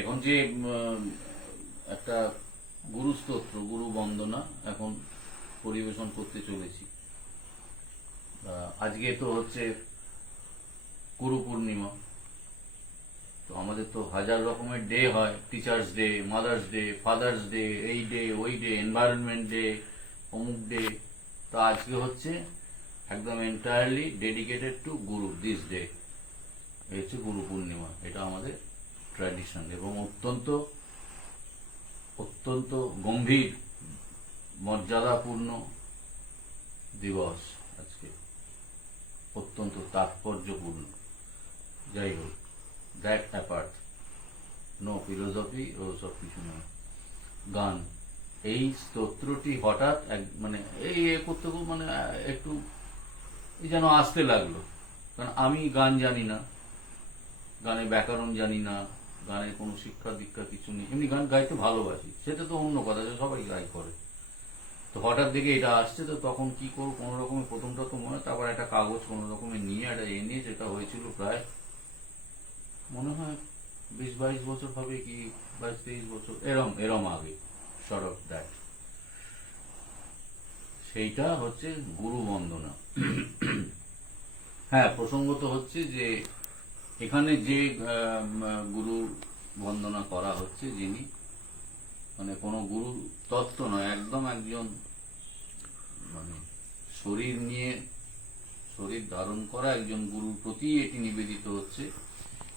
এখন যে একটা গুরুস্তোত্র, গুরু বন্দনা এখন পরিবেশন করতে চলেছি। আজকে তো হচ্ছে গুরু পূর্ণিমা। তো আমাদের তো হাজার রকমের ডে হয়, teachers day, mother's day, father's day, এই ডে ওই ডে, এনভায়রনমেন্ট ডে, অমুক ডে। তো আজকে হচ্ছে একদম entirely dedicated to Guru, this day. এই হচ্ছে গুরু পূর্ণিমা। এটা আমাদের ট্র্যাডিশন এবং অত্যন্ত অত্যন্ত গম্ভীর মর্যাদাপূর্ণ দিবস আজকে, অত্যন্ত তাৎপর্যপূর্ণ। যাই হোক, দ্যাট অ্যাপার্ট, নো ফিলোসফি ও সব কিছু নয়। গান, এই স্তোত্রটি হঠাৎ মানে এই করতে মানে একটু যেন আসতে লাগলো, কারণ আমি গান জানি না, গানে ব্যাকরণ জানি না, গানের কোনো শিক্ষা দীক্ষা কিছু নেই। এমনি গান গাইতে ভালোবাসি, সেটা তো অন্য কথা, সবাই গাই করে। তো হঠাৎ দেখে এটা আসছে, তো তখন কি করবো, কোনো রকমের প্রথমটা তো মনে, তারপর একটা কাগজ কোনো রকমের নিয়ে একটা নিয়ে, যেটা হয়েছিল প্রায় মনে হয় 20-22 বছর হবে, কি 22-23 বছর এরম আগে, শর্ট অফ দ্যাট। সেইটা হচ্ছে গুরু বন্দনা। হ্যাঁ, প্রসঙ্গত হচ্ছে যে এখানে যে গুরু বন্দনা করা হচ্ছে, যিনি মানে কোনো গুরু তত্ত্ব নয়, একদম একজন মানে শরীর নিয়ে, শরীর ধারণ করা একজন গুরুর প্রতি এটি নিবেদিত হচ্ছে।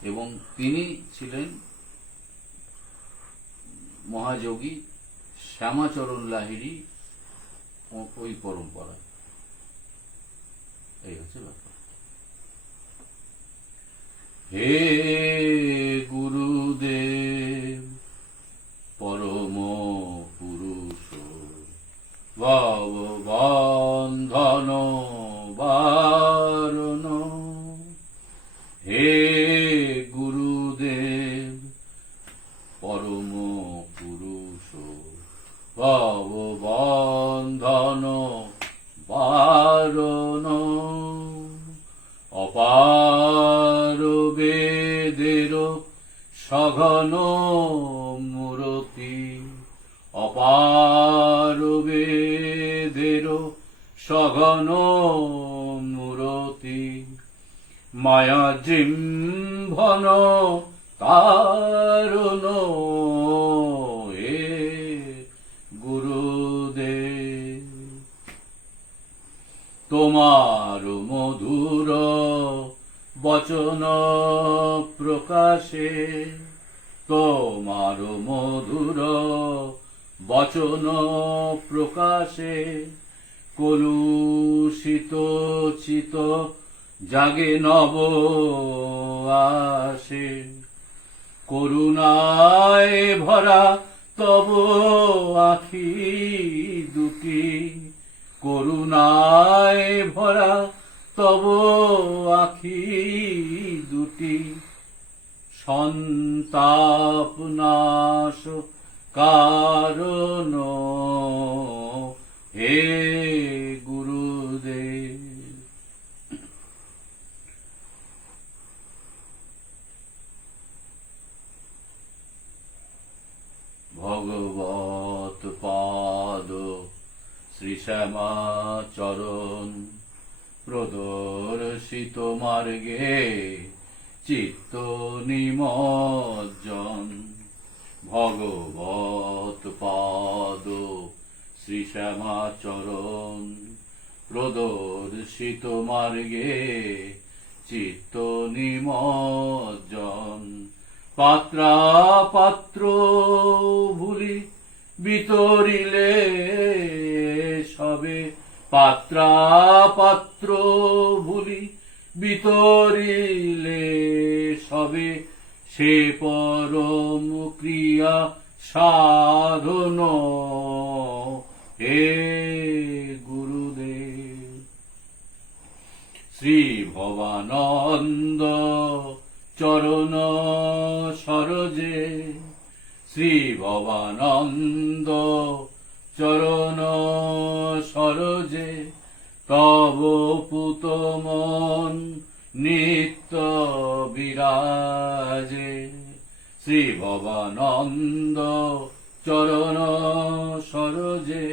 এবং তিনি ছিলেন মহাযোগী শ্যামাচরণ লাহিড়ী, ওই পরম্পরা। এই হচ্ছে ব্যাপার। হে গুরুদেব পরম পুরুষ ভববন্ধন বারণ, হে গুরুদেব পরম পুরুষ ভববন্ধন বারণ, অপার বেদের সঘন মূরতি, অপার বেদের সঘন মূরতি, মায়া জিম্ভন তারণ, হে গুরুদেব তোমার মধুর বচন প্রকাশে, তোমার মধুর বচন প্রকাশে, কলুষিত চিত জাগে নব আসে, করুণায় ভরা তব আখি দুটি, করুণায় ভরা তব আখি দুটি, সন্তাপ নাশ কারণ, হে গুরুদেব। ভগবত পাদ শ্রী শ্যামাচরণ প্রদর্শিত মার্গে চিত্ত নিমজ্জন, ভগবত পাদ শ্রী শ্যামাচরণ প্রদর্শিত মার্গে চিত্ত নিমজ্জন, পাত্রা পাত্র ভুলি বিতরিলে সবে, পাত্রা পাত্র ভুলি বিতরিলে সবে, সে পরম ক্রিয়া সাধন, হে গুরুদেব। শ্রী ভবানন্দ চরণ সরোজে, শ্রী ভবানন্দ চরণ সরোজে, তব পুত মন নিত্য বিরাজে, শ্রী ভবানন্দ চরণ সরোজে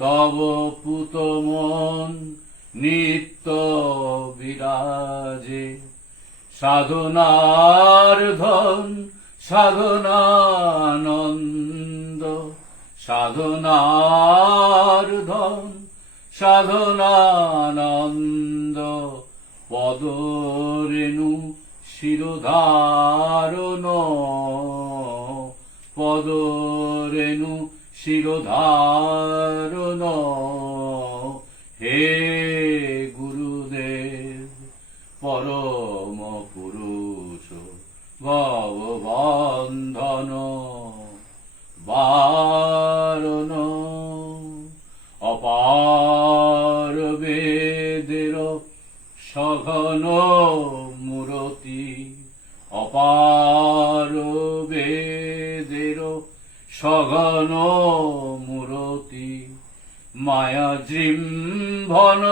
তব পুত মন নিত্য বিরাজে। সাধনার ধন সাধনানন্দ, সাধনার ধন সাধনানন্দ, পদরেণু শিরোধারণ, পদরেণু শিরোধারণ। হে গুরুদেব পরম পুরুষ ভববন্ধন বারণ, অপার বেদের সঘন মূরতি, অপার বেদের সঘন মূরতি, মায়া জৃম্ভন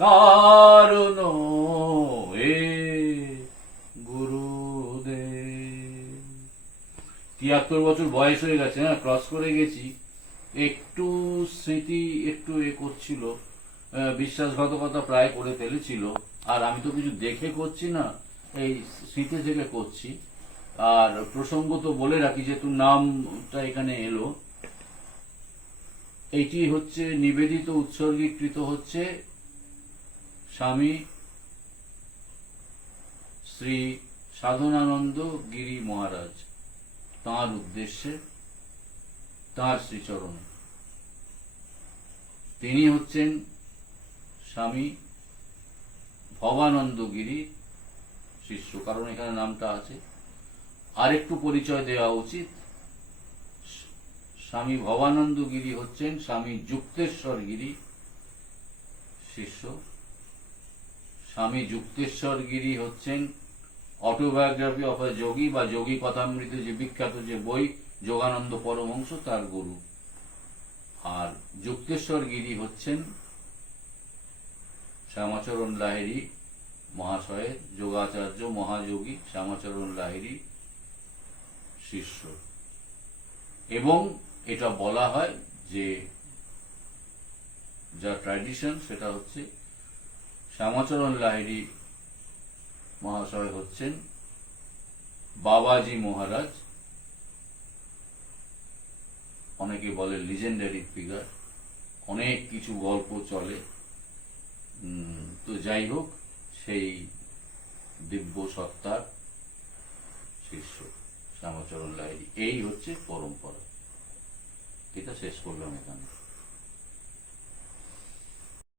কারণ। হে গুরুদেব। 73 বছর বয়স হয়ে গেছে, হ্যাঁ, ক্রস করে গেছি। একটু স্মৃতি একটু করছিল, বিশ্বাসঘাতকতা প্রায় করে ফেলেছিল। আর আমি তো কিছু দেখে করছি না, এই স্মৃতি থেকে করছি। আর প্রসঙ্গ তো বলে রাখি, যেহেতু নামটা এখানে এলো, এইটি হচ্ছে নিবেদিত উৎসর্গীকৃত হচ্ছে স্বামী শ্রী সাধনানন্দ গিরি মহারাজ, তাঁর উদ্দেশ্যে, তাঁর শ্রীচরণে। তিনি হচ্ছেন স্বামী ভবানন্দ গিরি শিষ্য, কারণ এখানে নামটা আছে। আরেকটু পরিচয় দেওয়া উচিত। স্বামী ভবানন্দ গিরি হচ্ছেন স্বামী যুক্তেশ্বর গিরি শিষ্য। স্বামী যুক্তেশ্বর গিরি হচ্ছেন অটোবায়োগ্রাফি অফ এ যোগী বা যোগী কথামৃত, যে বিখ্যাত যে বই, যোগানন্দ পরমহংস, তার গুরু। আর যুক্তেশ্বর গিরি হচ্ছেন শ্যামাচরণ লাহিড়ী মহাশয়ের, যোগাচার্য মহাযোগী শ্যামাচরণ লাহিড়ী শিষ্য। এবং এটা বলা হয় যে যা ট্র্যাডিশন, সেটা হচ্ছে শ্যামাচরণ লাহিড়ী মহাশয় হচ্ছেন বাবাজি মহারাজ, অনেকে বলে লিজেন্ডারি ফিগার, অনেক কিছু গল্প চলে। তো যাই হোক, সেই দিব্য সত্তার শিষ্য শ্যামাচরণ লাহিড়ী। এই হচ্ছে পরম্পরা। এটা শেষ করলাম এখানে।